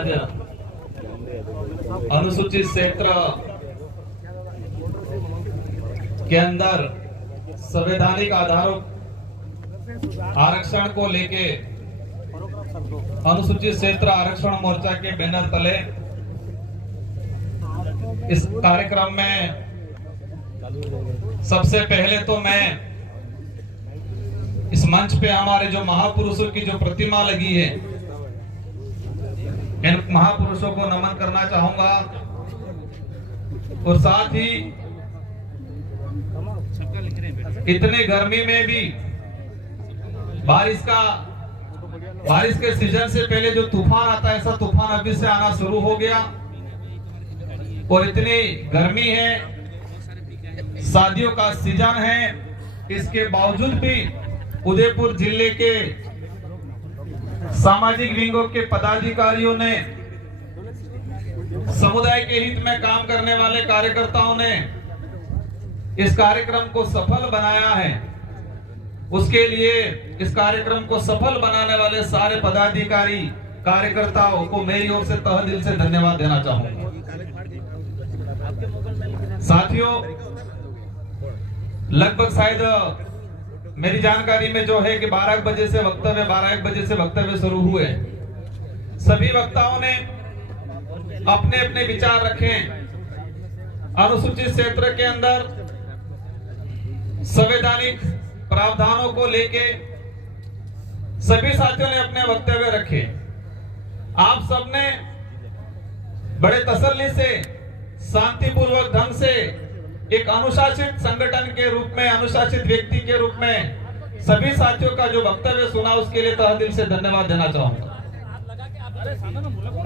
आज अनुसूचित क्षेत्र के अंदर संवैधानिक आधारों आरक्षण को लेके अनुसूचित क्षेत्र आरक्षण मोर्चा के बैनर तले इस कार्यक्रम में सबसे पहले तो मैं इस मंच पे हमारे जो महापुरुषों की जो प्रतिमा लगी है, इन महापुरुषों को नमन करना चाहूंगा। और साथ ही इतनी गर्मी में भी बारिश के सीजन से पहले जो तूफान आता है, ऐसा तूफान अभी से आना शुरू हो गया। और इतनी गर्मी है, शादियों का सीजन है, इसके बावजूद भी उदयपुर जिले के सामाजिक विंगों के पदाधिकारियों ने, समुदाय के हित में काम करने वाले कार्यकर्ताओं ने इस कार्यक्रम को सफल बनाया है। उसके लिए इस कार्यक्रम को सफल बनाने वाले सारे पदाधिकारी कार्यकर्ताओं को मेरी ओर से तहे दिल से धन्यवाद देना चाहूंगा। साथियों, लगभग शायद मेरी जानकारी में जो है कि 12 बजे से वक्तव्य शुरू हुए। सभी वक्ताओं ने अपने अपने विचार रखे। अनुसूचित क्षेत्र के अंदर संवैधानिक प्रावधानों को लेके सभी साथियों ने अपने वक्तव्य रखे। आप सबने बड़े तसल्ली से, शांतिपूर्वक ढंग से एक अनुशासित संगठन के रूप में, अनुशासित व्यक्ति के रूप में सभी साथियों का जो वक्तव्य सुना, उसके लिए तहे दिल से धन्यवाद देना चाहूंगा।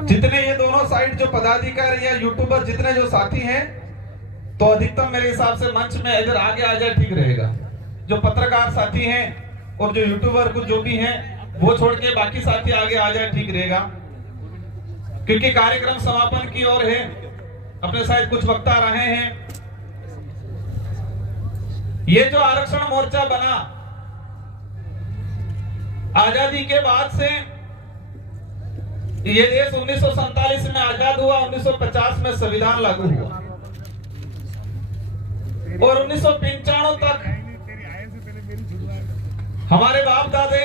जितने ये दोनों साइड जो पदाधिकारी या यूट्यूबर जितने जो साथी हैं, तो अधिकतम मेरे हिसाब से मंच में इधर आगे आ जाए ठीक रहेगा। जो पत्रकार साथी हैं और जो यूट्यूबर कुछ जो भी हैं, वो छोड़ के बाकी साथी आगे आ जाए ठीक रहेगा, क्योंकि कार्यक्रम समापन की ओर है। अपने साइड कुछ वक्ता रहे हैं। ये जो आरक्षण मोर्चा बना, आजादी के बाद से ये देश 1947 में आजाद हुआ, 1950 में संविधान लागू हुआ और 1995 तक हमारे बाप दादे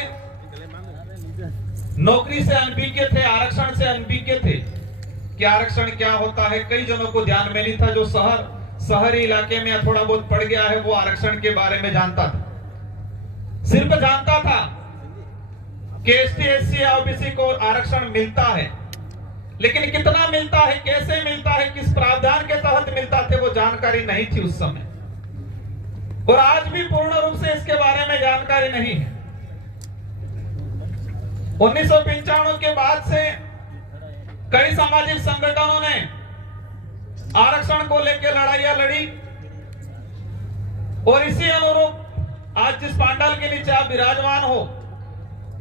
नौकरी से अनभिज्ञ थे, आरक्षण से अनभिज्ञ थे कि आरक्षण क्या होता है। कई जनों को ध्यान में नहीं था। जो शहरी इलाके में थोड़ा बहुत पड़ गया है, वो आरक्षण के बारे में जानता था। सिर्फ जानता था कि एसटी, एससी या ओबीसी को आरक्षण मिलता है, लेकिन कितना मिलता है, कैसे मिलता है, किस प्रावधान के तहत मिलता थे, वो जानकारी नहीं थी उस समय। और आज भी पूर्ण रूप से इसके बारे में जानकारी नहीं है। 1995 के बाद से कई सामाजिक संगठनों ने आरक्षण को लेकर लड़ाइयां लड़ी और इसी अनुरूप आज जिस पांडाल के नीचे आप विराजमान हो,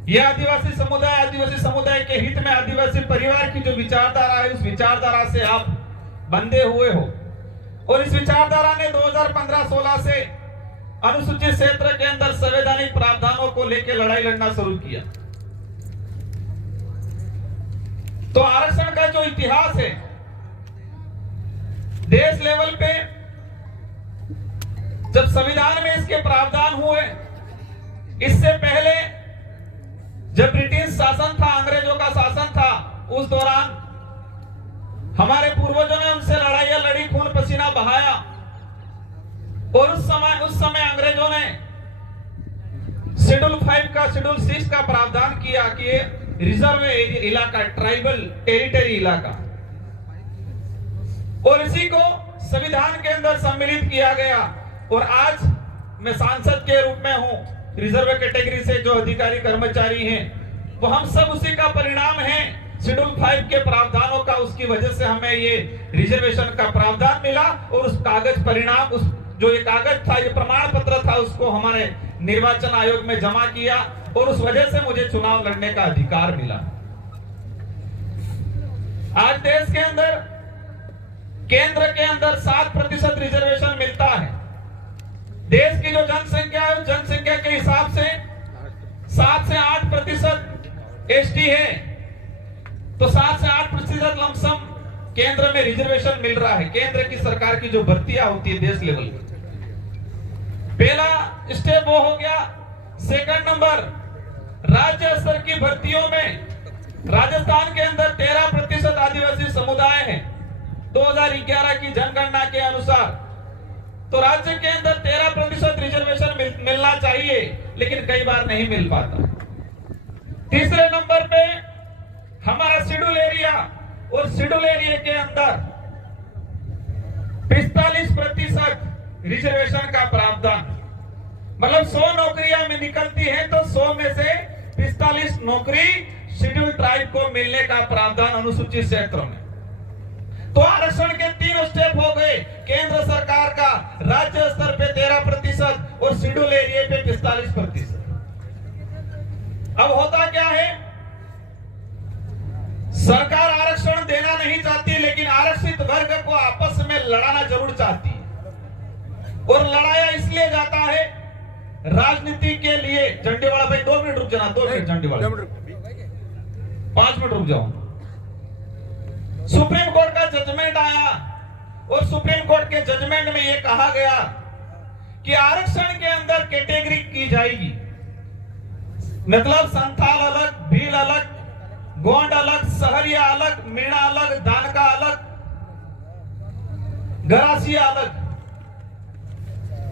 यह आदिवासी समुदाय के हित में, आदिवासी परिवार की जो विचारधारा है, उस विचारधारा से आप बंधे हुए हो। और इस विचारधारा ने 2015-16 से अनुसूचित क्षेत्र के अंदर संवैधानिक प्रावधानों को लेकर लड़ाई लड़ना शुरू किया। तो आरक्षण का जो इतिहास है, देश लेवल पे जब संविधान में इसके प्रावधान हुए, इससे पहले जब ब्रिटिश शासन था, अंग्रेजों का शासन था, उस दौरान हमारे पूर्वजों ने उनसे लड़ाइयां लड़ी, खून पसीना बहाया। और उस समय अंग्रेजों ने शेड्यूल 5 का, शेड्यूल 6 का प्रावधान किया कि ये रिजर्व इलाका, ट्राइबल टेरिटरी इलाका, और इसी को संविधान के अंदर सम्मिलित किया गया। और आज मैं सांसद के रूप में हूं, रिजर्व कैटेगरी से जो अधिकारी कर्मचारी हैं, तो हम सब उसी का परिणाम है, शेड्यूल 5 के प्रावधानों का। उसकी वजह से हमें ये रिजर्वेशन का प्रावधान मिला और उस कागज परिणाम, उस जो ये कागज था, ये प्रमाण पत्र था, उसको हमारे निर्वाचन आयोग में जमा किया और उस वजह से मुझे चुनाव लड़ने का अधिकार मिला। आज देश के अंदर, केंद्र के अंदर 7% रिजर्वेशन मिलता है। देश की जो जनसंख्या है, जनसंख्या के हिसाब से 7 से 8% एसटी है। तो 7 से 8% लमसम केंद्र में रिजर्वेशन मिल रहा है। केंद्र की सरकार की जो भर्तियां होती है देश लेवल की, पहला स्टेप वो हो गया। सेकंड नंबर, राज्य स्तर की भर्तियों में राजस्थान के अंदर 13% आदिवासी समुदाय है 2011 की जनगणना के अनुसार। तो राज्य के अंदर 13% रिजर्वेशन मिलना चाहिए, लेकिन कई बार नहीं मिल पाता। तीसरे नंबर पे हमारा शेड्यूल एरिया, और शेड्यूल एरिया के अंदर 45% रिजर्वेशन का प्रावधान, मतलब 100 नौकरियां में निकलती हैं तो 100 में से 45 नौकरी शेड्यूल ट्राइब को मिलने का प्रावधान अनुसूचित क्षेत्रों में। तो आरक्षण के 3 स्टेप हो गए, केंद्र सरकार का राज्य स्तर पे 13% और शेड्यूल एरिया पे 45%। अब होता क्या है, सरकार आरक्षण देना नहीं चाहती, लेकिन आरक्षित वर्ग को आपस में लड़ाना जरूर चाहती है। और लड़ाया इसलिए जाता है राजनीति के लिए। झंडेवाला भाई 2 मिनट रुक जाना, 2 मिनट झंडेवाला, 5 मिनट रुक जाओ। सुप्रीम कोर्ट का जजमेंट आया और सुप्रीम कोर्ट के जजमेंट में यह कहा गया कि आरक्षण के अंदर कैटेगरी की जाएगी, मतलब संथाल अलग, भील अलग, गोंड अलग, सहरिया अलग, मीणा अलग, धानका अलग, गरासिया अलग।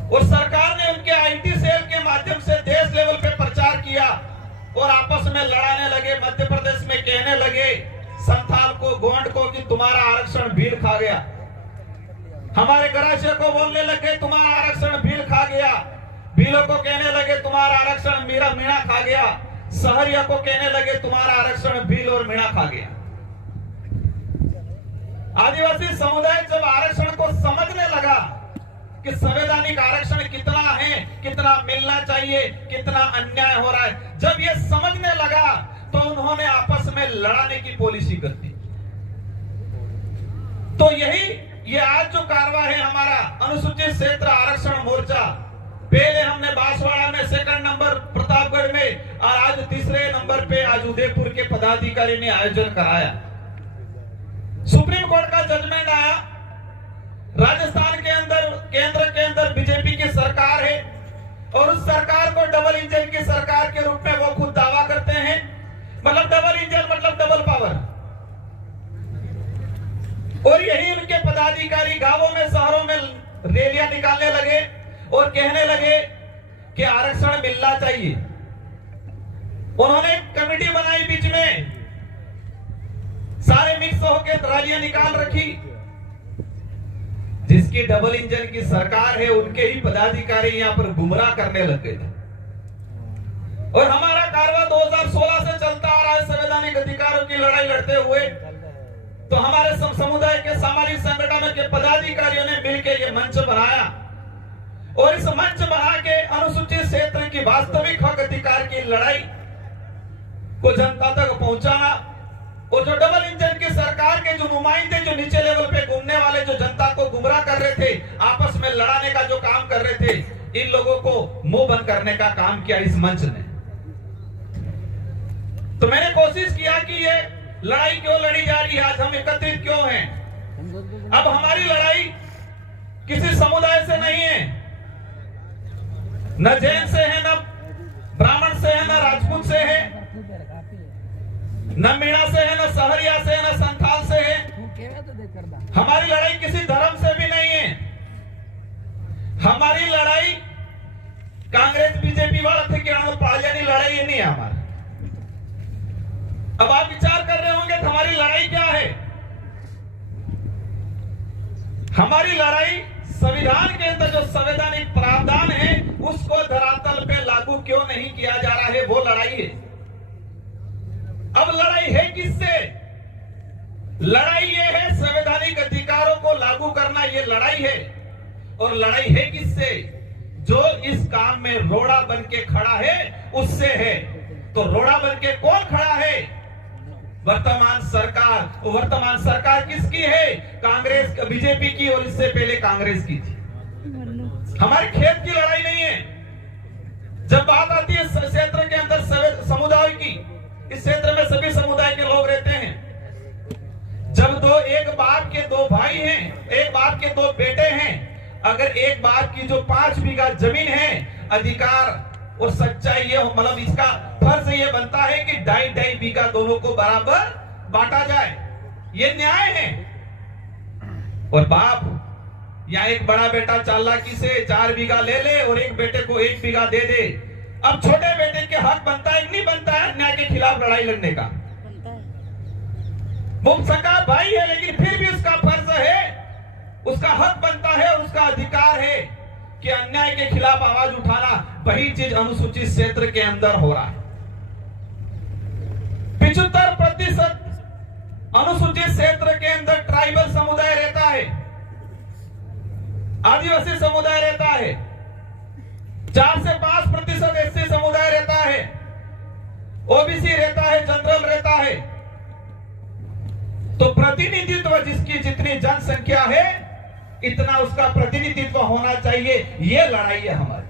और सरकार ने उनके आईटी सेल के माध्यम से देश लेवल पे प्रचार किया और आपस में लड़ाने लगे। मध्य प्रदेश में कहने लगे संथाल को, गोंड को कि तुम्हारा आरक्षण भील खा गया, हमारे गरासिया को बोलने लगे तुम्हारा आरक्षण भील खा गया, भीलों को कहने लगे तुम्हारा आरक्षण मीणा खा गया, सहरिया को कहने लगे तुम्हारा आरक्षण भील और मीणा खा गया। आदिवासी समुदाय जब आरक्षण को समझने लगा कि संवैधानिक आरक्षण कितना है, कितना मिलना चाहिए, कितना अन्याय हो रहा है, जब ये समझने लगा तो उन्होंने आपस में लड़ाने की पॉलिसी कर दी। तो ये आज जो कारवा है हमारा अनुसूचित क्षेत्र आरक्षण मोर्चा, पहले हमने बांसवाड़ा में, सेकंड नंबर प्रतापगढ़ में, और आज तीसरे नंबर पे आज उदयपुर के पदाधिकारी ने आयोजन कराया। सुप्रीम कोर्ट का जजमेंट आया, राजस्थान के अंदर, केंद्र के अंदर बीजेपी की सरकार है और उस सरकार को डबल इंजन की सरकार के रूप में वो खुद दावा करते हैं। मतलब डबल इंजन मतलब डबल पावर। और यही उनके पदाधिकारी गांवों में, शहरों में रैलियां निकालने लगे और कहने लगे कि आरक्षण मिलना चाहिए। उन्होंने एक कमेटी बनाई, बीच में सारे मिक्स होकर रैलियां निकाल रखी। जिसकी डबल इंजन की सरकार है उनके ही पदाधिकारी यहां पर गुमराह करने लग गए थे। और हमारा कारवा 2016 से चलता आ रहा है संवैधानिक अधिकारों की लड़ाई लड़ते हुए। तो हमारे समुदाय के सामाजिक संगठनों के पदाधिकारियों ने मिलकर यह मंच बनाया और इस मंच बना के अनुसूचित क्षेत्र की वास्तविक हक अधिकार की लड़ाई को जनता तक पहुंचाना। और जो डबल इंजन की सरकार के जो नुमाइंदे, जो नीचे लेवल पे घूमने वाले, जो जनता को गुमराह कर रहे थे, आपस में लड़ाने का जो काम कर रहे थे, इन लोगों को मुंह बंद करने का काम किया इस मंच ने। तो मैंने कोशिश किया कि ये लड़ाई क्यों लड़ी जा रही है, आज हम एकत्रित क्यों हैं। अब हमारी लड़ाई किसी समुदाय से नहीं है, न जैन से है, न ब्राह्मण से है, न राजपूत से है, न मीणा से है, न सहरिया से है, न संथाल से है। हमारी लड़ाई किसी धर्म से भी नहीं है। हमारी लड़ाई कांग्रेस बीजेपी वाला थे कि पालजानी लड़ाई ये नहीं है हमारी। अब आप विचार कर रहे होंगे हमारी लड़ाई क्या है। हमारी लड़ाई संविधान के अंदर जो संवैधानिक प्रावधान है उसको धरातल पे लागू क्यों नहीं किया जा रहा है, वो लड़ाई है। अब लड़ाई है किससे? लड़ाई ये है संवैधानिक अधिकारों को लागू करना, ये लड़ाई है। और लड़ाई है किससे? जो इस काम में रोड़ा बन के खड़ा है उससे है। तो रोड़ा बन के कौन खड़ा है? वर्तमान सरकार। वर्तमान सरकार किसकी है? कांग्रेस, बीजेपी की, और इससे पहले कांग्रेस की थी। हमारे खेत की लड़ाई नहीं है। जब बात आती है क्षेत्र के अंदर समुदाय की, इस क्षेत्र में सभी समुदाय के लोग रहते हैं। भाई हैं, एक बाप के 2 बेटे हैं। अगर एक बाप की जो 5 बीघा जमीन है, अधिकार और सच्चाई ये मतलब इसका फर्ज ये बनता है कि 2.5 बीघा दोनों को बराबर बांटा जाए, ये न्याय है। और बाप या एक बड़ा बेटा चालाकी से 4 बीघा ले ले और एक बेटे को 1 बीघा दे दे, अब छोटे बेटे के हक बनता है कि नहीं बनता है अन्याय के खिलाफ लड़ाई लड़ने का? वो सका भाई है, लेकिन फिर भी उसका फर्ज है, उसका हक बनता है और उसका अधिकार है कि अन्याय के खिलाफ आवाज उठाना। वही चीज अनुसूचित क्षेत्र के अंदर हो रहा है। 75% अनुसूचित क्षेत्र के अंदर ट्राइबल समुदाय रहता है, आदिवासी समुदाय रहता है, 4 से 5% एससी समुदाय रहता है, ओबीसी रहता है, जनरल रहता है। तो प्रतिनिधित्व जिसकी जितनी जनसंख्या है इतना उसका प्रतिनिधित्व होना चाहिए, ये लड़ाई है हमारी।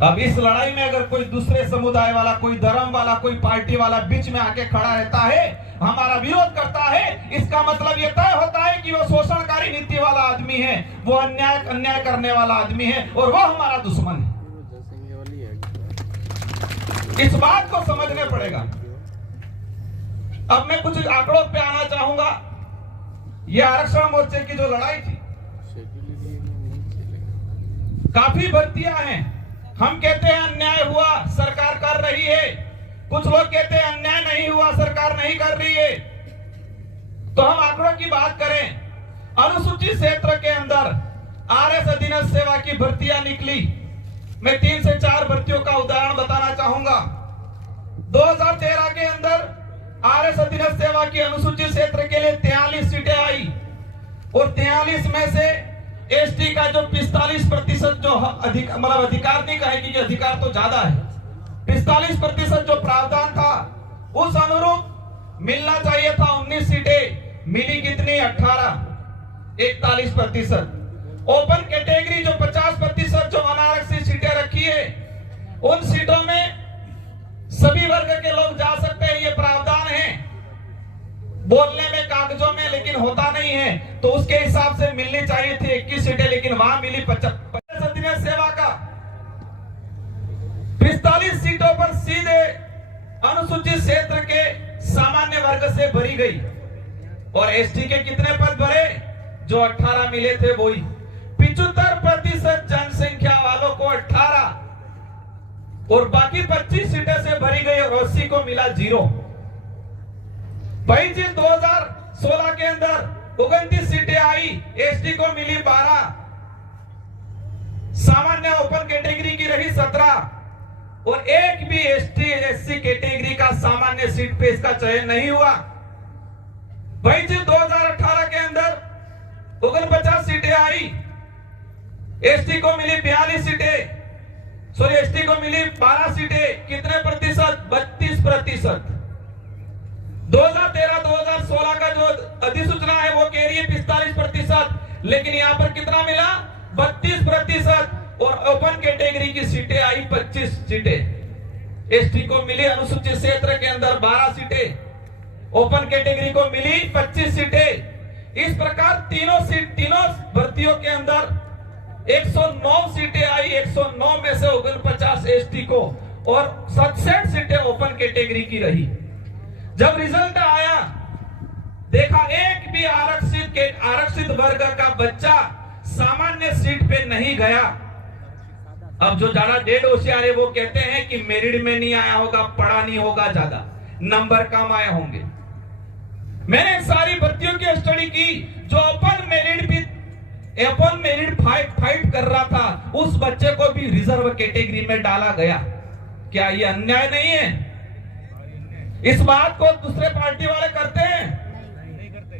अब इस लड़ाई में अगर कोई दूसरे समुदाय वाला, कोई धर्म वाला, कोई पार्टी वाला बीच में आके खड़ा रहता है, हमारा विरोध करता है, इसका मतलब यह तय होता है कि वो शोषणकारी नीति वाला आदमी है, वो अन्याय करने वाला आदमी है और वो हमारा दुश्मन है। इस बात को समझने पड़ेगा। अब मैं कुछ आंकड़ों पे आना चाहूंगा। यह आरक्षण मोर्चे की जो लड़ाई थी, काफी भर्तियां हैं। हम कहते हैं अन्याय हुआ, सरकार कर रही है। कुछ लोग कहते हैं अन्याय नहीं हुआ, सरकार नहीं कर रही है। तो हम आंकड़ों की बात करें, अनुसूचित क्षेत्र के अंदर आरएस अधीनस्थ सेवा की भर्तियां निकली। मैं 3 से 4 भर्तियों का उदाहरण बताना चाहूंगा। 2013 के अंदर आरएस अधीनस्थ सेवा की अनुसूचित क्षेत्र के लिए 43 सीटें आई और 43 में से एसटी का जो 45% जो मतलब अधिकार नहीं कहेगी कि अधिकार तो ज्यादा है, 45% जो प्रावधान था उस अनुरूप मिलना चाहिए था 19 सीटें, मिली कितनी? 18, 41%। ओपन कैटेगरी जो 50% जो अनारक्षित सीटें रखी है, उन सीटों में सभी वर्ग के लोग जा सकते हैं, ये प्रावधान है बोलने में, कागजों में, लेकिन होता नहीं है। तो उसके हिसाब से मिलनी चाहिए थी 21 सीटें, लेकिन वहां मिली 50। सेवा का 45 सीटों पर सीधे अनुसूचित क्षेत्र के सामान्य वर्ग से भरी गई और एसटी के कितने पद भरे? जो 18 मिले थे वही। 75% जनसंख्या वालों को 18 और बाकी 25 सीटें से भरी गई और ओसी को मिला 0। वही चीज 2016 के अंदर 29 सीटें आई, एसटी को मिली 12, सामान्य ओपन कैटेगरी की रही 17 और एक भी एसटी एससी कैटेगरी का सामान्य सीट पे इसका चयन नहीं हुआ। वही चीज 2018 के अंदर 49 सीटें आई, एसटी को मिली 42 सीटें, सॉरी एसटी को मिली 12 सीटें। कितने प्रतिशत? 32%। 2013-2016 का जो अधिसूचना है वो कह रही है 45%, लेकिन यहां पर कितना मिला? 32% और ओपन कैटेगरी की सीटें आई 25 सीटें। एसटी को मिली अनुसूचित क्षेत्र के अंदर 12 सीटें, ओपन कैटेगरी को मिली 25 सीटें। इस प्रकार तीनों भर्तियों के अंदर 109 सीटें आई, 109 में से 49 एसटी को और 67 सीटें ओपन कैटेगरी की रही। जब रिजल्ट आया, देखा एक भी आरक्षित वर्ग का बच्चा सामान्य सीट पे नहीं गया। अब जो ज्यादा डेढ़ होशियार है वो कहते हैं कि मेरिट में नहीं आया होगा, पढ़ा नहीं होगा, ज्यादा नंबर कम आए होंगे। मैंने सारी भर्तियों की स्टडी की, जो ओपन मेरिट फाइट कर रहा था, उस बच्चे को भी रिजर्व कैटेगरी में डाला गया। क्या ये अन्याय नहीं है? इस बात को दूसरे पार्टी वाले करते हैं नहीं करते।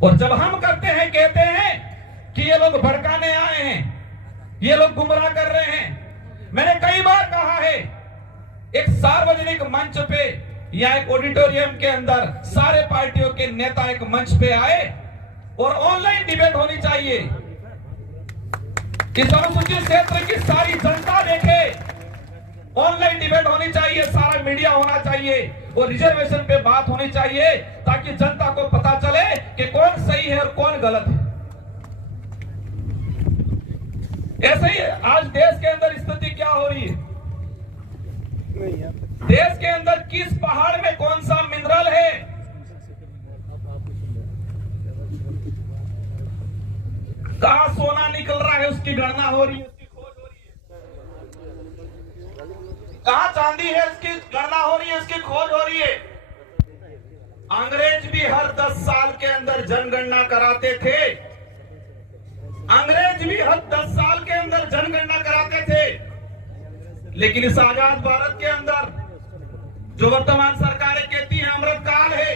और जब हम करते हैं, कहते हैं कि ये लोग भड़काने आए हैं, ये लोग गुमराह कर रहे हैं। मैंने कई बार कहा है, एक सार्वजनिक मंच पे या एक ऑडिटोरियम के अंदर सारे पार्टियों के नेता एक मंच पे आए और ऑनलाइन डिबेट होनी चाहिए। इस अनुसूचित क्षेत्र की सारी जनता देखे ऑनलाइन डिबेट होनी चाहिए, सारा मीडिया होना चाहिए और रिजर्वेशन पे बात होनी चाहिए ताकि जनता को पता चले कि कौन सही है और कौन गलत है। ऐसे ही आज देश के अंदर स्थिति क्या हो रही है, देश के अंदर किस पहाड़ में कौन सा मिनरल है, कहां सोना निकल रहा है उसकी गणना हो रही है, उसकी खोज हो रही है, कहां चांदी है उसकी गणना हो रही है, उसकी खोज हो रही है। अंग्रेज भी हर 10 साल के अंदर जनगणना कराते थे, अंग्रेज भी हर 10 साल के अंदर जनगणना कराते थे, लेकिन इस आजाद भारत के अंदर जो वर्तमान सरकारें कहती है अमृतकाल है,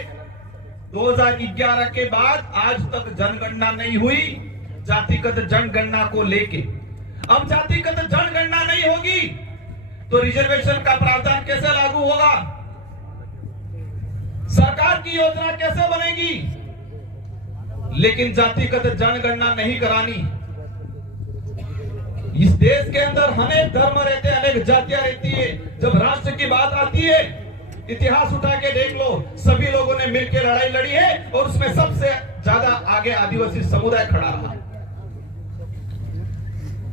2011 के बाद आज तक जनगणना नहीं हुई जातिगत जनगणना को लेके। अब जातिगत जनगणना नहीं होगी तो रिजर्वेशन का प्रावधान कैसे लागू होगा, सरकार की योजना कैसे बनेगी। लेकिन जातिगत जनगणना नहीं करानी। इस देश के अंदर अनेक धर्म रहते हैं, अनेक जातियां रहती है। जब राष्ट्र की बात आती है, इतिहास उठा के देख लो, सभी लोगों ने मिलकर लड़ाई लड़ी है और उसमें सबसे ज्यादा आगे आदिवासी समुदाय खड़ा रहा।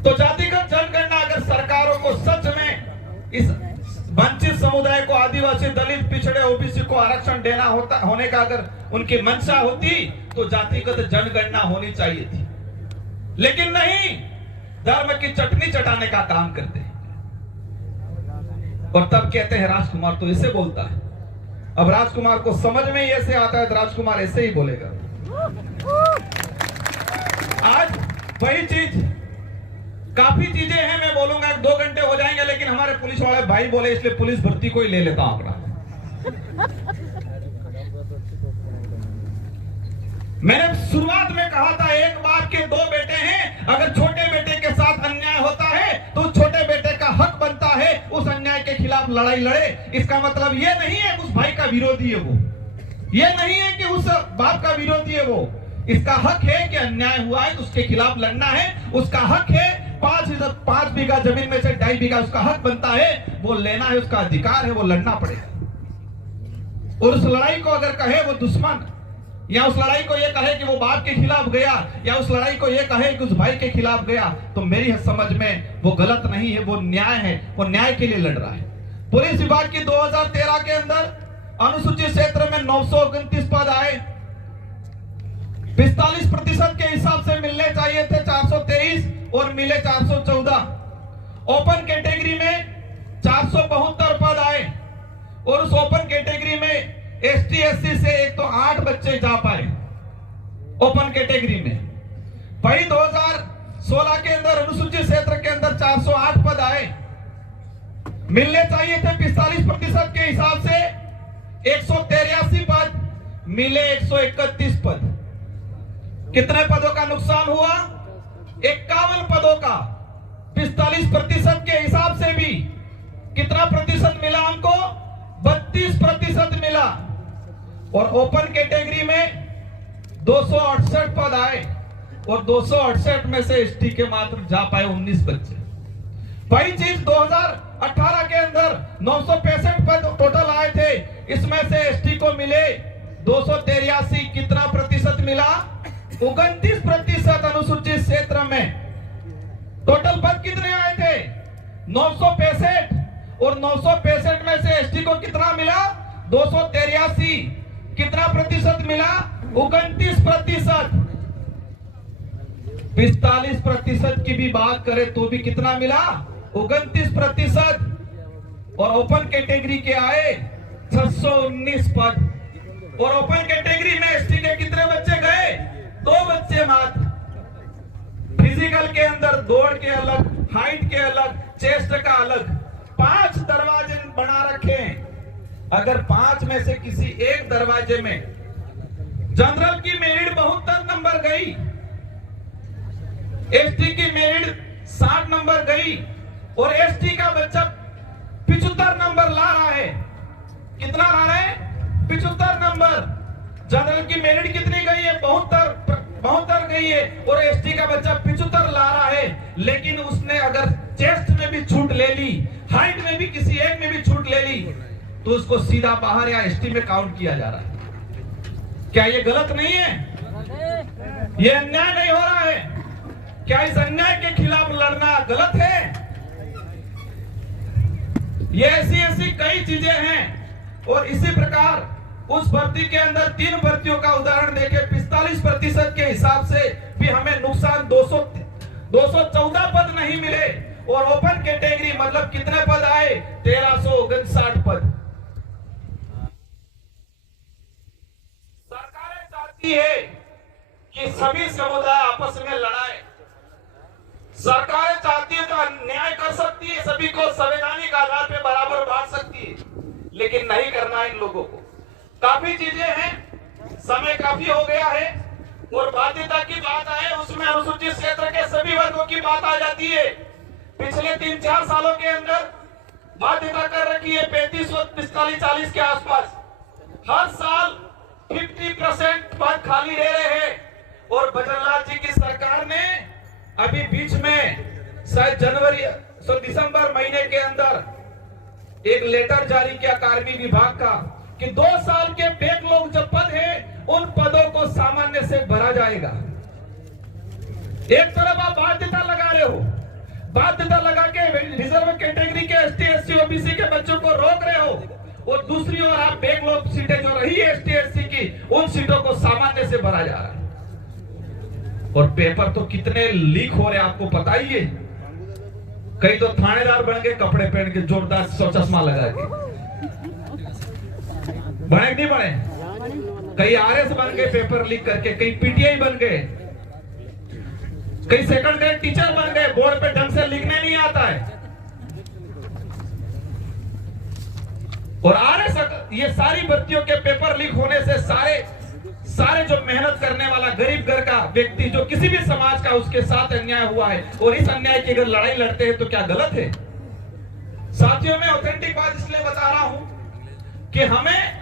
तो जातिगत जनगणना अगर सरकारों को सच में इस वंचित समुदाय को, आदिवासी, दलित, पिछड़े, ओबीसी को आरक्षण देना होने का अगर उनकी मंशा होती तो जातिगत जनगणना होनी चाहिए थी, लेकिन नहीं, धर्म की चटनी चटाने का काम करते हैं। और तब कहते हैं राजकुमार तो ऐसे बोलता है। अब राजकुमार को समझ में ही ऐसे आता है तो राजकुमार ऐसे ही बोलेगा। आज वही चीज, काफी चीजें हैं, मैं बोलूंगा 2 घंटे हो जाएंगे, लेकिन हमारे पुलिस वाले भाई बोले इसलिए पुलिस भर्ती को ही ले लेता हूं अपना। मैंने शुरुआत में कहा था एक बाप के 2 बेटे हैं, अगर छोटे बेटे के साथ अन्याय होता है तो छोटे बेटे का हक बनता है उस अन्याय के खिलाफ लड़ाई लड़े। इसका मतलब ये नहीं है उस भाई का विरोधी है वो, ये नहीं है कि उस बाप का विरोधी है वो। इसका हक है कि अन्याय हुआ है तो उसके खिलाफ लड़ना है, उसका हक है 5 बीघा जमीन में से 2.5 बीघा उसका हक बनता है, वो लेना है, उसका अधिकार है, वो लड़ना पड़ेगा। और उस लड़ाई को अगर कहे वो दुश्मन, या उस लड़ाई को ये कहे कि वो बाप के खिलाफ गया, या उस लड़ाई को ये कहे कि उस भाई के खिलाफ गया, तो मेरी समझ में वो गलत नहीं है, वो न्याय है, वो न्याय के लिए लड़ रहा है। पुलिस विभाग की 2013 के अंदर अनुसूचित क्षेत्र में 929 पद आए, 45% के हिसाब से मिलने चाहिए थे 423 और मिले 414। ओपन कैटेगरी में 472 पद आए और उस ओपन कैटेगरी में एसटी एससी से एक तो 8 बच्चे जा पाए ओपन कैटेगरी में। वही 2016 के अंदर अनुसूचित क्षेत्र के अंदर 408 पद आए, मिलने चाहिए थे 45% के हिसाब से 183 पद, मिले 131 पद। कितने पदों का नुकसान हुआ? 51 पदों का। 45% के हिसाब से भी कितना प्रतिशत मिला हमको? 32% मिला। और ओपन कैटेगरी में 268 पद आए और 268 में से एसटी के मात्र जा पाए 19 बच्चे। वही चीज 2018 के अंदर 965 पद टोटल आए थे, इसमें से एसटी को मिले 283। कितना प्रतिशत मिला? 29% अनुसूचित क्षेत्र में। टोटल पद कितने आए थे? 965 और 965 में से एसटी को कितना मिला? 283। कितना प्रतिशत मिला? 29%। 45% की भी बात करें तो भी कितना मिला? 29%। और ओपन कैटेगरी के आए 619 पद। और ओपन कैटेगरी में एसटी के कितने बच्चे गए? 2 बच्चे मात्र। फिजिकल के अंदर दौड़ के अलग, हाइट के अलग, चेस्ट का अलग 5 दरवाजे बना रखे हैं। अगर 5 में से किसी एक दरवाजे में जनरल की मेरिट 72 नंबर गई, एसटी की मेरिट 60 नंबर गई और एसटी का बच्चा 75 नंबर ला रहा है। कितना ला रहा है? 75 नंबर। जनरल की मेरिट कितनी गई है? 72 गई है और एसटी का बच्चा 75 ला रहा है। लेकिन उसने अगर चेस्ट में भी छूट ले ली, हाइट में भी किसी एक में भी छूट ले ली तो उसको सीधा बाहर या एसटी में काउंट किया जा रहा है। क्या ये गलत नहीं है? ये अन्याय नहीं हो रहा है? क्या इस अन्याय के खिलाफ लड़ना गलत है? ये ऐसी कई चीजें हैं। और इसी प्रकार उस भर्ती के अंदर 3 भर्तियों का उदाहरण देके 45% के हिसाब से भी हमें नुकसान 214 पद नहीं मिले। और ओपन कैटेगरी मतलब कितने पद आए? 1359 पद। सरकारें चाहती है कि सभी समुदाय आपस में लड़ाए। सरकारें चाहती है तो न्याय कर सकती है, सभी को संवैधानिक आधार पे बराबर बांट सकती है, लेकिन नहीं करना इन लोगों को। काफी चीजें हैं, समय काफी हो गया है। और बाध्यता की बात आए उसमें अनुसूचित क्षेत्र के सभी वर्गों की बात आ जाती है। पिछले 3-4 सालों के अंदर बाध्यता कर रखी है 35-40 के आसपास। हर साल 50% पद खाली रह रहे हैं। और बजरंगलाल जी की सरकार ने अभी बीच में शायद दिसंबर महीने के अंदर एक लेटर जारी किया कार्मिक विभाग का कि 2 साल के बैकलॉग जो पद है उन पदों को सामान्य से भरा जाएगा। एक तरफ आप बाध्यता लगा रहे हो, बाध्यता लगा के रिजर्व कैटेगरी के एसटी एससी ओबीसी के बच्चों को रोक रहे हो, और दूसरी ओर आप बैकलॉग सीटें जो रही है एसटी एससी की उन सीटों को सामान्य से भरा जा रहा है। और पेपर तो कितने लीक हो रहे हैं आपको पता ही है। कई तो थानेदार बन गए कपड़े पहन के, जोरदार चश्मा लगा के। बने नहीं बने? कई आरएस बन गए पेपर लीक करके, कई पीटीआई बन गए, कई सेकंड ग्रेड टीचर बन गए, बोर्ड पे ढंग से लिखने नहीं आता है। और आरएस ये सारी भर्तियों के पेपर लीक होने से सारे जो मेहनत करने वाला गरीब घर का व्यक्ति जो किसी भी समाज का उसके साथ अन्याय हुआ है, और इस अन्याय की अगर लड़ाई लड़ते हैं तो क्या गलत है? साथियों, मैं ऑथेंटिक बात इसलिए बता रहा हूं कि हमें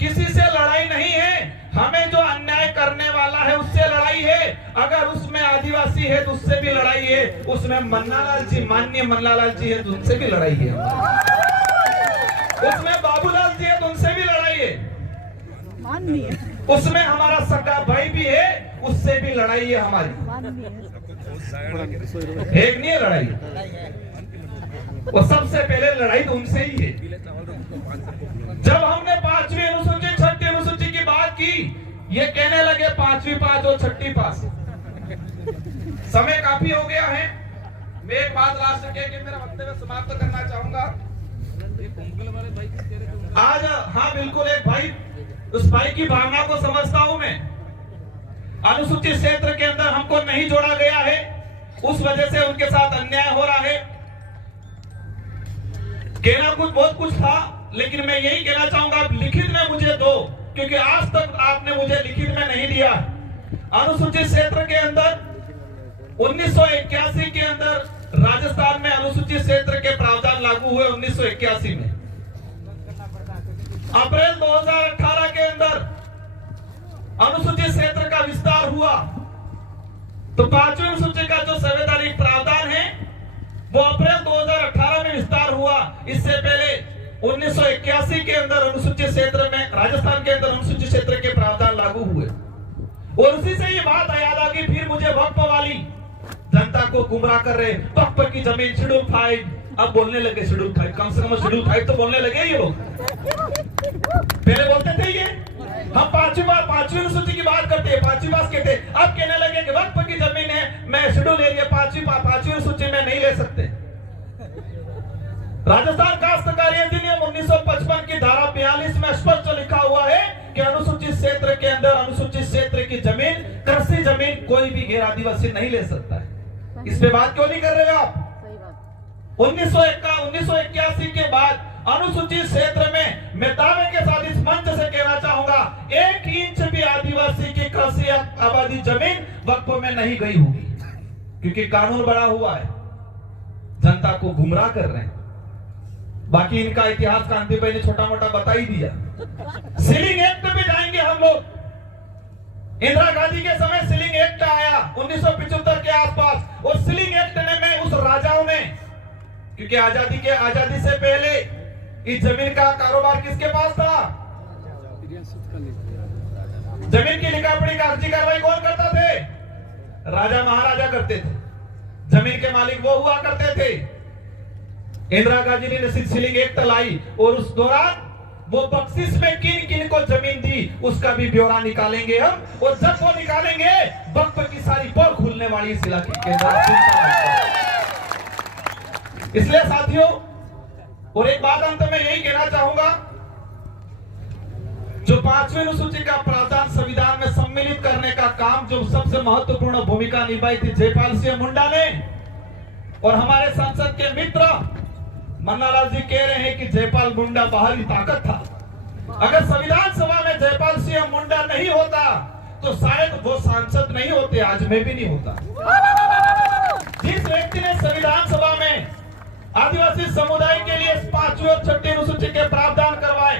किसी से लड़ाई नहीं है, हमें जो अन्याय करने वाला है उससे लड़ाई है। अगर उसमें आदिवासी है तो उससे भी लड़ाई है, उसमें मन्नालाल जी, माननीय मन्नालाल जी है तो उनसे भी लड़ाई है, उसमें बाबूलाल जी है तो उनसे भी लड़ाई है, उसमें हमारा सगा भाई भी है उससे भी लड़ाई है हमारी। एक नहीं है लड़ाई, वो सबसे पहले लड़ाई तो उनसे ही है। जब हमने 5वीं अनुसूची 6ठी अनुसूची की बात की, ये कहने लगे 5वीं पास और 6ठी पास। समय काफी हो गया है। मैं एक बात लास्ट के मेरा वक्तव्य समाप्त करना चाहूंगा। आज हाँ बिल्कुल, एक भाई, उस भाई की भावना को समझता हूं मैं। अनुसूचित क्षेत्र के अंदर हमको नहीं जोड़ा गया है, उस वजह से उनके साथ अन्याय हो रहा है। कहना कुछ बहुत कुछ था, लेकिन मैं यही कहना चाहूंगा, लिखित में मुझे दो, क्योंकि आज तक आपने मुझे लिखित में नहीं दिया। अनुसूचित क्षेत्र के अंदर 1981 के अंदर राजस्थान में अनुसूचित क्षेत्र के प्रावधान लागू हुए। 1981 में अप्रैल 2018 के अंदर अनुसूचित क्षेत्र का विस्तार हुआ, तो 5वीं अनुसूची का जो संवैधानिक प्रावधान है वो अप्रैल 2018 में विस्तार हुआ। इससे पहले 1981 के अंदर अनुसूचित क्षेत्र में, राजस्थान के अंदर अनुसूचित क्षेत्र के प्रावधान लागू हुए। और उसी से ये बात याद आ गई, फिर मुझे वक्फ वाली जनता को गुमराह कर रहे, वक्फ की जमीन शेड्यूल 5, अब बोलने लगे शेड्यूल 5, कम से कम शेड्यूल 5 तो बोलने लगे ये लोग। पहले बोलते थे ये हम 5वीं अनुसूची की बात करते हैं, 5वीं बात कहते, अब कहने लगे कि वक्फ की जमीन है, मैं शेड्यूल एरिया 5वीं अनुसूची में नहीं ले सकते। राजस्थान काश्तकारी अधिनियम 1955 की धारा 42 में स्पष्ट लिखा हुआ है कि अनुसूचित क्षेत्र के अंदर अनुसूचित क्षेत्र की जमीन, कृषि जमीन कोई भी गैर आदिवासी नहीं ले सकता है। इस पे बात क्यों नहीं कर रहे हो आप? 1981 के बाद अनुसूचित क्षेत्र में मैं दावे के साथ इस मंच से कहना चाहूंगा, 1 इंच भी आदिवासी की कृषि आबादी जमीन वक्फ में नहीं गई होगी, क्योंकि कानून बड़ा हुआ है, जनता को गुमराह कर रहे हैं। बाकी इनका इतिहास कांति भाई ने छोटा मोटा बता ही दिया। सीलिंग एक्ट पे जाएंगे हम लोग। इंदिरा गांधी के समय सीलिंग एक्ट आया 1975 के आसपास, और सीलिंग एक्ट ने में उस राजाओं ने, क्योंकि आजादी से पहले इस जमीन का कारोबार किसके पास था? जमीन की लिखापढ़ी का अर्जी कार्रवाई कौन करता थे? राजा महाराजा करते थे। जमीन के मालिक वो हुआ करते थे। इंदिरा गांधी ने सीलिंग एक्ट लाई और उस दौरान वो बख्शिश में किन किन को जमीन दी उसका भी ब्यौरा निकालेंगे हम, और जब वो निकालेंगे वक्त की सारी पोल खुलने वाली इस इलाके के अंदर। इसलिए साथियों, और एक बात अंत में यही कहना चाहूंगा, जो 5वीं अनुसूची का प्रावधान संविधान में सम्मिलित करने का काम जो सबसे महत्वपूर्ण भूमिका निभाई थी जयपाल सिंह मुंडा ने, और हमारे संसद के मित्र मन्नालाल जी कह रहे हैं कि जयपाल मुंडा बाहरी ताकत था। अगर संविधान सभा में जयपाल सिंह मुंडा नहीं होता तो शायद वो सांसद नहीं होते, आज मैं भी नहीं होता। जिस व्यक्ति ने संविधान सभा में आदिवासी समुदाय के लिए 5वीं और 6वीं अनुसूची के प्रावधान करवाए,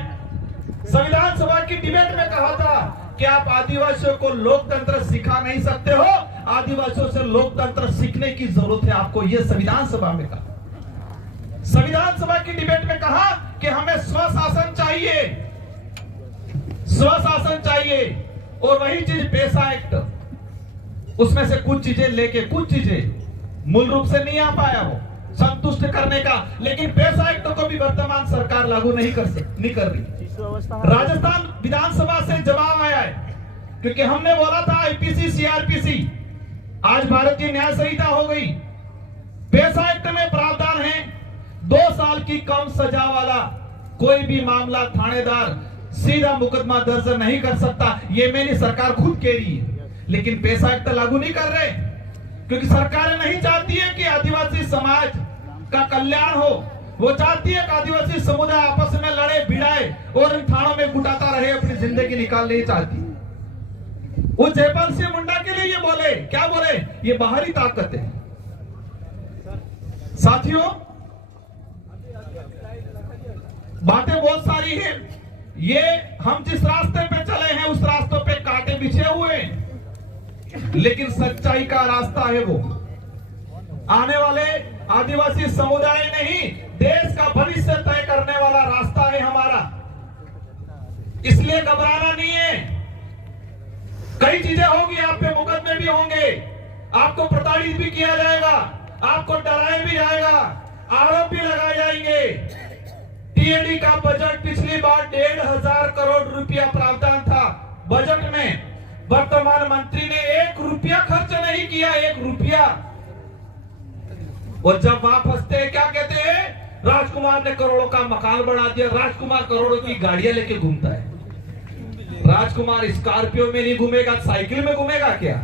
संविधान सभा की डिबेट में कहा था कि आप आदिवासियों को लोकतंत्र सिखा नहीं सकते हो, आदिवासियों से लोकतंत्र सीखने की जरूरत है आपको, यह संविधान सभा में कहा। संविधान सभा की डिबेट में कहा कि हमें स्वशासन चाहिए, स्वशासन चाहिए, और वही चीज पेशा एक्ट, उसमें से कुछ चीजें लेके कुछ चीजें मूल रूप से नहीं आ पाया हो संतुष्ट करने का, लेकिन पेशा एक्ट को भी वर्तमान सरकार लागू नहीं कर रही। राजस्थान विधानसभा से जवाब आया है, क्योंकि हमने बोला था आईपीसी सीआरपीसी, आज भारतीय न्याय संहिता हो गई। पेशा एक्ट में प्रावधान है 2 साल की कम सजा वाला कोई भी मामला थानेदार सीधा मुकदमा दर्ज नहीं कर सकता, ये मेरी सरकार खुद कह रही है, लेकिन पेशा एक्ट लागू नहीं कर रहे, क्योंकि सरकार नहीं चाहती है कि आदिवासी समाज का कल्याण हो। वो चाहती है कि आदिवासी समुदाय आपस में लड़े भिड़ाए और इन थानों में गुटाता रहे, अपनी जिंदगी निकाल नहीं चाहती। वो जयपाल सिंह मुंडा के लिए ये बोले, क्या बोले? ये बाहरी ताकत है। साथियों, बातें बहुत सारी हैं, ये हम जिस रास्ते पे चले हैं उस रास्तों पे कांटे बिछे हुए हैं, लेकिन सच्चाई का रास्ता है वो। आने वाले आदिवासी समुदाय नहीं, देश का भविष्य तय करने वाला रास्ता है हमारा, इसलिए घबराना नहीं है। कई चीजें होंगी, आप पे मुकदमे भी होंगे, आपको प्रताड़ित भी किया जाएगा, आपको डराया भी जाएगा, आरोप भी लगाए जाएंगे। टीएडी का बजट पिछली बार 1,500 करोड़ रुपया प्रावधान था बजट में, वर्तमान मंत्री ने 1 रुपया खर्च नहीं किया, 1 रुपया। और जब वापस थे क्या कहते हैं? राजकुमार ने करोड़ों का मकान बना दिया, राजकुमार करोड़ों की गाड़ियां लेके घूमता है। राजकुमार स्कॉर्पियो में नहीं घूमेगा, साइकिल में घूमेगा क्या?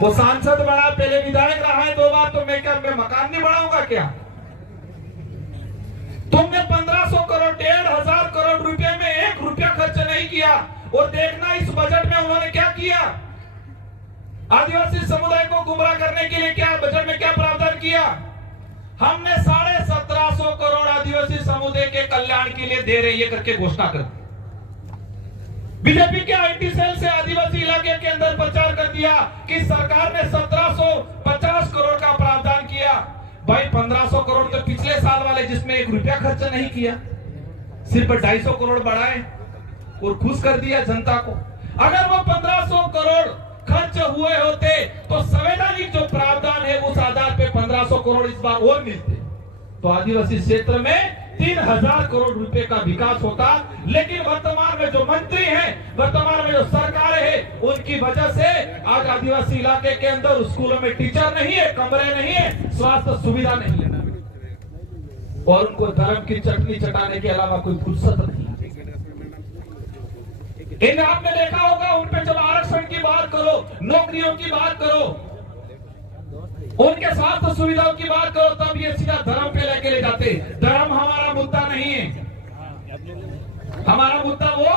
वो सांसद बना, पहले विधायक रहा है 2 बार, तो मैं क्या मैं मकान नहीं बनाऊंगा क्या? तुमने 1500 करोड़ 1,500 करोड़ रुपए में 1 रुपया खर्च नहीं किया। और देखना इस बजट में उन्होंने क्या किया, आदिवासी समुदाय को गुमराह करने के लिए क्या बजट में क्या प्रावधान किया? हमने 1750 करोड़ आदिवासी समुदाय के कल्याण के लिए दे रहे ये करके घोषणा कर दी। बीजेपी के आईटी सेल से आदिवासी इलाके के अंदर प्रचार कर दिया कि सरकार ने 1750 करोड़ का प्रावधान किया। भाई 1500 करोड़ तो पिछले साल वाले जिसमें 1 रुपया खर्च नहीं किया, सिर्फ 250 करोड़ बढ़ाए और खुश कर दिया जनता को। अगर वो 1500 करोड़ खर्च हुए होते तो संवैधानिक जो प्रावधान है उस आधार पे 1500 करोड़ इस बार और मिलते, तो आदिवासी क्षेत्र में 3000 करोड़ रुपए का विकास होता। लेकिन वर्तमान में जो मंत्री हैं, वर्तमान में जो सरकार है, उनकी वजह से आज आदिवासी इलाके के अंदर स्कूलों में टीचर नहीं है, कमरे नहीं है, स्वास्थ्य सुविधा नहीं है, और उनको धर्म की चटनी चटाने के अलावा कोई फुर्सत नहीं। इन आपने देखा होगा, उन पे जब आरक्षण की बात करो, नौकरियों की बात करो, उनके स्वास्थ्य सुविधाओं की बात करो, तब ये सीधा धर्म पे लेके ले जाते। धर्म हमारा मुद्दा नहीं है, हमारा मुद्दा वो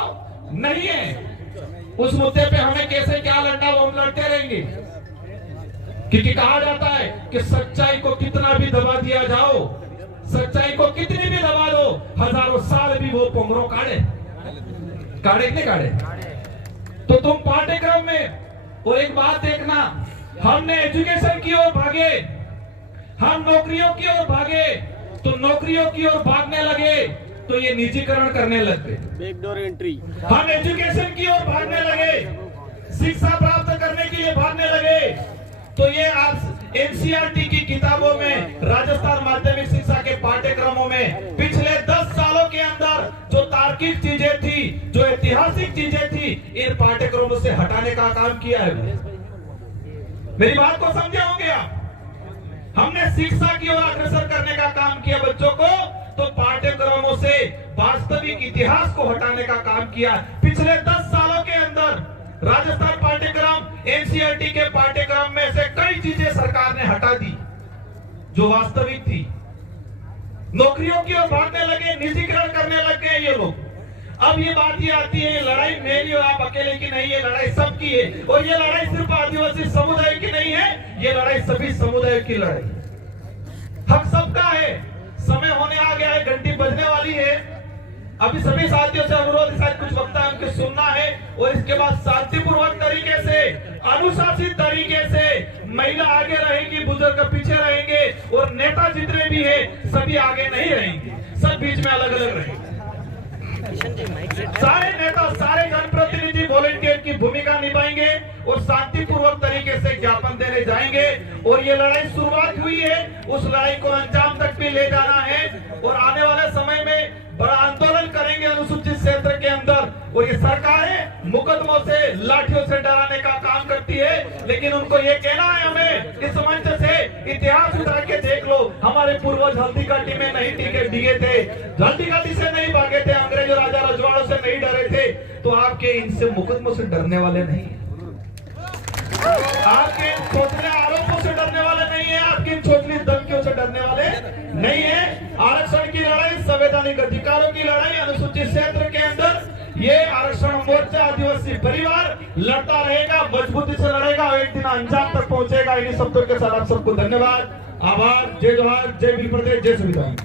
नहीं है। उस मुद्दे पे हमें कैसे क्या लड़ना वो हम लड़ते रहेंगे, क्योंकि कहा जाता है कि सच्चाई को कितना भी दबा दिया जाओ, सच्चाई को कितनी भी दबा दो, हजारों साल भी वो पोंगरों काढ़े नहीं काढ़े। तो तुम पाठ्यक्रम में, और एक बात देखना, हमने एजुकेशन की ओर भागे, हम नौकरियों की ओर भागे तो नौकरियों की ओर भागने लगे तो ये निजीकरण करने लग गए। Backdoor entry. हम एजुकेशन की ओर भागने लगे, शिक्षा प्राप्त करने के लिए भागने लगे तो ये आज एनसीईआरटी की किताबों में, राजस्थान माध्यमिक शिक्षा के पाठ्यक्रमों में पिछले 10 सालों के अंदर जो तार्किक चीजें थी, जो ऐतिहासिक चीजें थी, इन पाठ्यक्रमों से हटाने का काम किया है। मेरी बात को समझे होंगे आप? हमने शिक्षा की ओर अग्रसर करने का काम किया बच्चों को, तो पाठ्यक्रमों से वास्तविक इतिहास को हटाने का काम किया। पिछले 10 सालों के अंदर राजस्थान पाठ्यक्रम, एनसीईआरटी के पाठ्यक्रम में से कई चीजें सरकार ने हटा दी जो वास्तविक थी। नौकरियों की ओर भागने लगे, निजीकरण करने लग गए ये लोग। अब ये बात ये आती है, लड़ाई मेरी और आप अकेले की नहीं है, लड़ाई सबकी है। और ये लड़ाई सिर्फ आदिवासी समुदाय की नहीं है, ये लड़ाई सभी समुदाय की लड़ाई, हक सबका है। समय होने आ गया है, घंटी बजने वाली है। अभी सभी साथियों से अनुरोध, शायद कुछ वक्ता हमको सुनना है और इसके बाद शांतिपूर्वक तरीके से, अनुशासित तरीके से महिला आगे रहेगी, बुजुर्ग पीछे रहेंगे और नेता जितने भी है सभी आगे नहीं रहेंगे, सब बीच में अलग अलग रहेंगे। सारे नेता, सारे जनप्रतिनिधि वॉलंटियर की भूमिका निभाएंगे और शांतिपूर्वक तरीके से ज्ञापन देने जाएंगे। और ये लड़ाई शुरुआत हुई है, उस लड़ाई को अंजाम तक भी ले जाना है और आने वाले समय में बड़ा आंदोलन करेंगे अनुसूचित क्षेत्र के अंदर। और ये सरकारें मुकदमों से, लाठियों से डराने का काम करती है, लेकिन उनको ये कहना है हमें इस मंच से, इतिहास उठा के देख लो, हमारे पूर्वज हल्दी घाटी में नहीं डिगे थे, हल्दी घाटी से नहीं भागे थे, अंग्रेजों राजा रजवाड़ों से नहीं डरे थे, तो आपके इनसे मुकदमों से डरने वाले नहीं है, आपके छोटे आरोपों से डरने वाले नहीं है, आपकी छोटी धमकियों से डरने वाले नहीं है। आरक्षण की लड़ाई, संवैधानिक अधिकारों की लड़ाई अनुसूचित क्षेत्र के अंदर ये आरक्षण मोर्चा आदिवासी परिवार लड़ता रहेगा, मजबूती से लड़ेगा और एक दिन अंजाम तक पहुंचेगा। इन्हीं शब्दों के साथ आप सबको धन्यवाद, आभार, जय जोहार, जय भील प्रदेश, जय संविधान।